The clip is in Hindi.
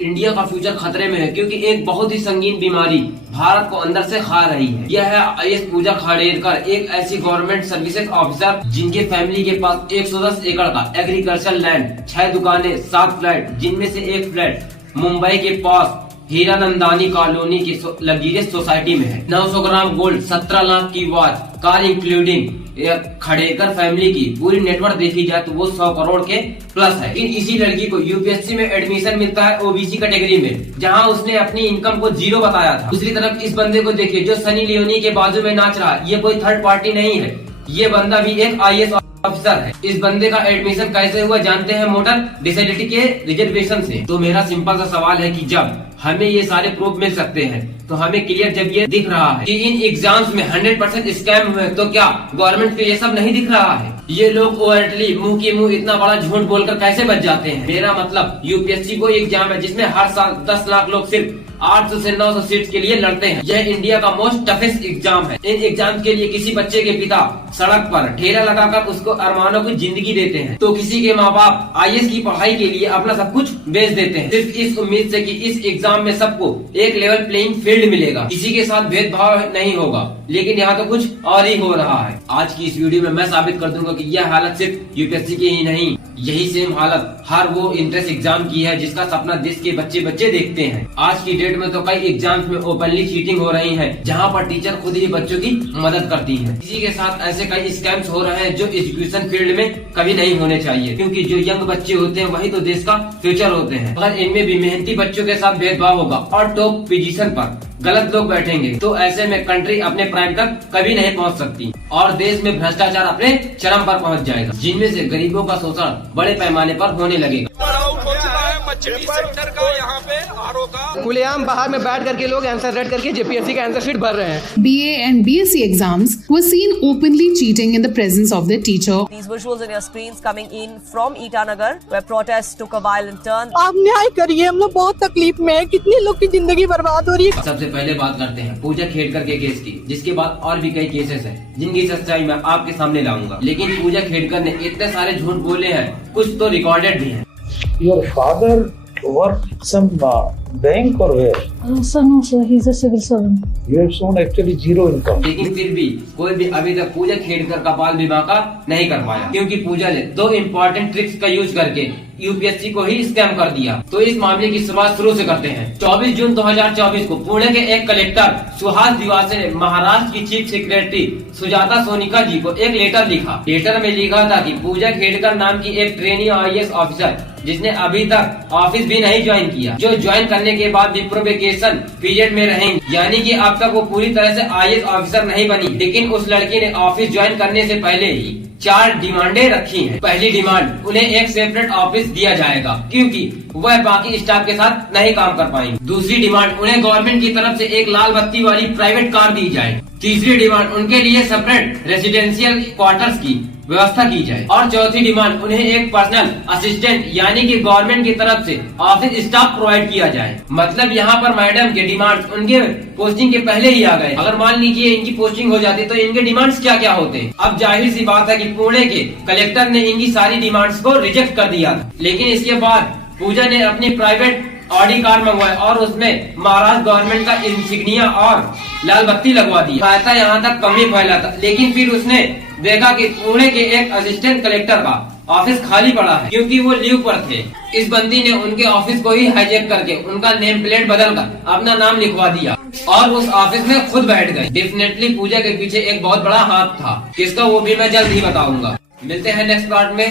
इंडिया का फ्यूचर खतरे में है क्योंकि एक बहुत ही संगीन बीमारी भारत को अंदर से खा रही है। यह है आईएएस पूजा खाड़ेकर, एक ऐसी गवर्नमेंट सर्विसेज ऑफिसर जिनके फैमिली के पास 110 एकड़ का एग्रीकल्चर लैंड, 6 दुकानें, 7 फ्लैट, जिनमें से एक फ्लैट मुंबई के पास हीरानंदानी कॉलोनी की लग्जरियस सोसाइटी में है। 900 ग्राम गोल्ड, 17 लाख की watch, car including Khadekar family की पूरी नेटवर्क देखी जाए तो वो 100 करोड़ के प्लस है। लेकिन इसी लड़की को यूपीएससी में एडमिशन मिलता है ओबीसी कैटेगरी में, जहां उसने अपनी इनकम को 0 बताया था। दूसरी तरफ इस बंदे को देखिए जो सनी लियोनी के बाजू में नाच रहा है, ये कोई थर्ड पार्टी नहीं है, ये बंदा भी एक आईएएस ऑफिसर है। इस बंदे का एडमिशन कैसे हुआ जानते हैं? मोटर डिसेबिलिटी के रिजर्वेशन से। तो मेरा सिंपल सा सवाल है कि जब हमें ये सारे प्रूफ मिल सकते हैं तो हमें क्लियर जब ये दिख रहा है कि इन एग्जाम्स में 100% स्कैम हुए, तो क्या गवर्नमेंट को ये सब नहीं दिख रहा है? ये लोग ओवरटली मुंह के मुंह इतना बड़ा झूठ बोलकर कैसे बच जाते हैं? मेरा मतलब यूपीएससी को एग्जाम है जिसमें हर साल 10 लाख लोग सिर्फ 800 से 900 सीट के लिए लड़ते हैं। यह इंडिया का मोस्ट टफेस्ट एग्जाम है। इन एग्जाम के लिए किसी बच्चे के पिता सड़क पर ठेला लगाकर उसको अरमानों की जिंदगी देते हैं, तो किसी के माँ बाप आईएएस की पढ़ाई के लिए अपना सब कुछ बेच देते हैं, सिर्फ इस उम्मीद से कि इस एग्जाम में सबको एक लेवल प्लेइंग फील्ड मिलेगा, किसी के साथ भेदभाव नहीं होगा। लेकिन यहाँ तो कुछ और ही हो रहा है। आज की इस वीडियो में मैं साबित कर दूंगा कि यह हालत सिर्फ यूपीएससी की ही नहीं, यही सेम हालत हर वो इंट्रेंस एग्जाम की है जिसका सपना देश के बच्चे देखते हैं। आज की डेट में तो कई एग्जाम्स में ओपनली चीटिंग हो रही है, जहां पर टीचर खुद ही बच्चों की मदद करती है। इसी के साथ ऐसे कई स्कैम्स हो रहे हैं जो एजुकेशन फील्ड में कभी नहीं होने चाहिए, क्योंकि जो यंग बच्चे होते हैं वही तो देश का फ्यूचर होते हैं। अगर इनमें भी मेहनती बच्चों के साथ भेदभाव होगा और टॉप पोजीशन पर गलत लोग बैठेंगे तो ऐसे में कंट्री अपने प्राइम तक कभी नहीं पहुंच सकती और देश में भ्रष्टाचार अपने चरम पर पहुंच जाएगा, जिनमें से गरीबों का शोषण बड़े पैमाने पर होने लगेगा। मछली सेक्टर का यहाँ पे आरओ का खुलेआम बाहर में बैठ करके लोग आंसर रेड करके जेपीएससी का आंसर शीट भर रहे हैं। BA and BSc exams were seen openly cheating in the presence of their teacher. These visuals on your screens coming in from Itanagar, where protests took a violent turn. आप न्याय करिए, हम लोग बहुत तकलीफ में है, कितने लोग की जिंदगी बर्बाद हो रही है। सबसे पहले बात करते हैं पूजा खेड़कर के केस की, जिसके बाद और भी कई केसेस हैं जिनकी सच्चाई मैं आपके सामने लाऊंगा। लेकिन पूजा खेड़कर ने इतने सारे झूठ बोले हैं, कुछ तो रिकॉर्डेड भी हैं। Your father worked some bank or where? Sir, no sir, he's a civil servant. You have shown actually zero income. लेकिन फिर भी कोई भी अभी तक पूजा खेड़कर का बाल विवाह का नहीं कर पाया, क्योंकि पूजा ने 2 इम्पोर्टेंट ट्रिक्स का यूज करके यूपीएससी को ही स्कैम कर दिया। तो इस मामले की शुरुआत शुरू से करते हैं। 24 जून 2024 को पुणे के एक कलेक्टर सुहास दिवासे ने महाराष्ट्र की चीफ सेक्रेटरी सुजाता सोनिका जी को एक लेटर लिखा। लेटर में लिखा था कि पूजा खेड़कर नाम की एक ट्रेनी आईएएस ऑफिसर, जिसने अभी तक ऑफिस भी नहीं ज्वाइन किया, जो ज्वाइन करने के बाद भी प्रोबेकेशन पीरियड में रहेंगे, यानी कि अब तक वो पूरी तरह से आईएएस ऑफिसर नहीं बनी। लेकिन उस लड़की ने ऑफिस ज्वाइन करने से पहले ही 4 डिमांडें रखी हैं। पहली डिमांड, उन्हें एक सेपरेट ऑफिस दिया जाएगा क्योंकि वह बाकी स्टाफ के साथ नहीं काम कर पाएंगे। दूसरी डिमांड, उन्हें गवर्नमेंट की तरफ से एक लाल बत्ती वाली प्राइवेट कार दी जाए। तीसरी डिमांड, उनके लिए सेपरेट रेसिडेंशियल क्वार्टर्स की व्यवस्था की जाए। और चौथी डिमांड, उन्हें एक पर्सनल असिस्टेंट यानी कि गवर्नमेंट की तरफ से ऑफिस स्टाफ प्रोवाइड किया जाए। मतलब यहाँ पर मैडम के डिमांड्स उनके पोस्टिंग के पहले ही आ गए। अगर मान लीजिए इनकी पोस्टिंग हो जाती तो इनके डिमांड्स क्या क्या होते। अब जाहिर सी बात है कि पुणे के कलेक्टर ने इनकी सारी डिमांड्स को रिजेक्ट कर दिया था। लेकिन इसके बाद पूजा ने अपनी प्राइवेट ऑडी कार मंगवाई और उसमें महाराष्ट्र गवर्नमेंट का इंसिग्निया और लाल बत्ती लगवा दी। फायदा यहाँ तक कम ही फैला था, लेकिन फिर उसने देखा कि पुणे के एक असिस्टेंट कलेक्टर का ऑफिस खाली पड़ा है क्योंकि वो लीव पर थे। इस बंदी ने उनके ऑफिस को ही हाईजैक करके उनका नेम प्लेट बदलकर अपना नाम लिखवा दिया और उस ऑफिस में खुद बैठ गए। डेफिनेटली पूजा के पीछे एक बहुत बड़ा हाथ था, किसका वो भी मैं जल्द ही बताऊंगा। मिलते हैं नेक्स्ट पार्ट में।